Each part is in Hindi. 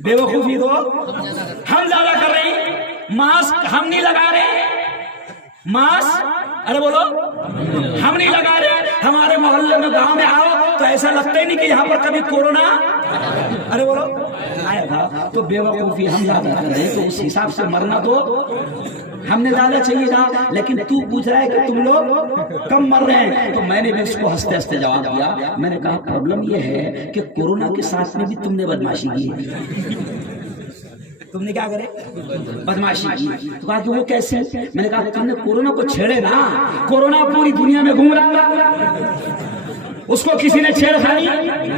बेवकूफी तो हम ज्यादा कर रहे हैं। मास्क हम नहीं लगा रहे, मास्क अरे बोलो हम नहीं लगा रहे। हमारे मोहल्ले में गांव में आओ तो ऐसा लगता ही नहीं कि यहाँ पर कभी कोरोना अरे बोलो आया था। तो बेवकूफी हम ज्यादा कर रहे हैं, तो उस हिसाब से मरना तो हमने ज्यादा चाहिए था। लेकिन तू पूछ रहा है कि तुम लोग कम मर रहे हैं, तो मैंने भी उसको हंसते हंसते जवाब दिया। मैंने कहा प्रॉब्लम यह है कि कोरोना के साथ में भी तुमने बदमाशी की। तुमने क्या करे? बदमाशी की। तो कहा कि वो कैसे? मैंने कहा तुमने कोरोना को छेड़े ना, कोरोना पूरी दुनिया में घूम रहा था, उसको किसी ने छेड़खानी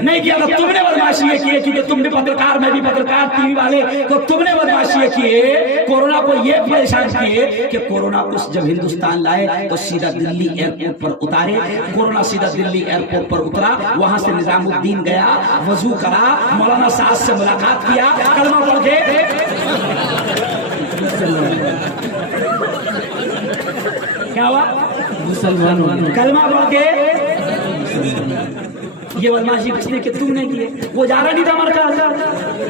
नहीं किया। तो तुमने बदमाशी ये किए क्योंकि तुम भी पत्रकार, मैं भी पत्रकार, टीवी वाले, तो तुमने बदमाशी ये किए, कोरोना को ये परेशान किए कि कोरोना को जब हिंदुस्तान लाए तो सीधा दिल्ली एयरपोर्ट पर उतारे। कोरोना सीधा दिल्ली एयरपोर्ट पर उतरा, वहां से निजामुद्दीन गया, वजू करा, मौलाना साहब से मुलाकात किया, कलमा पढ़ के क्या हुआ? मुसलमान कलमा पढ़ के ये बदमाशी किसने कि तुमने की? वो जा रहा नहीं था मरकज,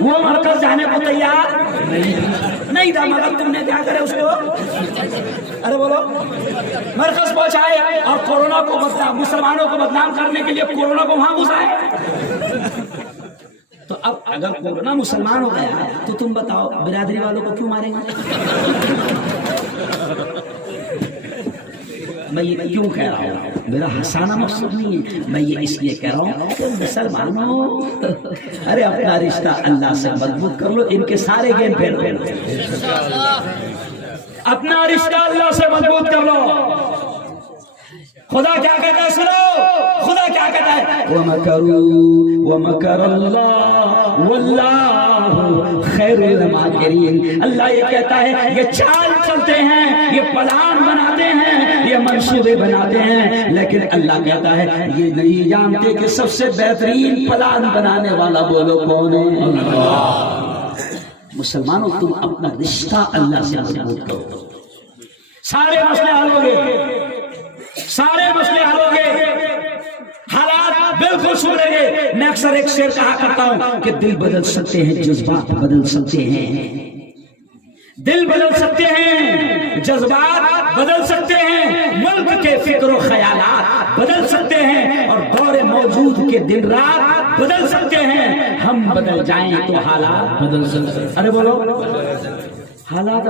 वो मरकज जाने को तैयार नहीं था, मगर तुमने क्या करे उसको अरे बोलो मरकज पहुंचाए और कोरोना को बदनाम, मुसलमानों को बदनाम करने के लिए कोरोना को वहां घुसाए। तो अब अगर कोरोना मुसलमान हो गया तो तुम बताओ बिरादरी वालों को क्यों मारेंगे? मैं ये क्यों कह रहा हूँ? मेरा हंसाना मकसद नहीं है, मैं ये इसलिए कह रहा हूँ कि मुसलमानों अरे अपना रिश्ता अल्लाह से मजबूत कर लो, इनके सारे गेम फेल हो। अपना रिश्ता अल्लाह से मजबूत कर लो। खुदा क्या कहता है सुनो, खुदा क्या कहता है? वमकरू वमकरल्लाह वल्लाहु खैरुल माकिरीन। अल्लाह ये कहता है ये चाल चलते हैं, ये प्लान बनाते हैं, ये मंसूबे बनाते हैं, लेकिन अल्लाह कहता है ये नहीं जानते कि सबसे बेहतरीन प्लान बनाने वाला बोलो कौन है? अल्लाह। मुसलमानों तुम अपना रिश्ता अल्लाह से मजबूत करो, सारे मसले हल होंगे, सारे मसले हल होंगे, हालात बिल्कुल सुधरेंगे। मैं अक्सर एक शेर कहा करता हूं कि दिल बदल सकते हैं, जज्बात बदल सकते हैं, दिल बदल सकते हैं, जज्बात बदल सकते हैं, मुल्क के फिक्र ख्यालात बदल सकते हैं, और दौरे मौजूद के दिन रात बदल सकते हैं। हम बदल जाएं तो हालात बदल सकते हैं। अरे बोलो हालात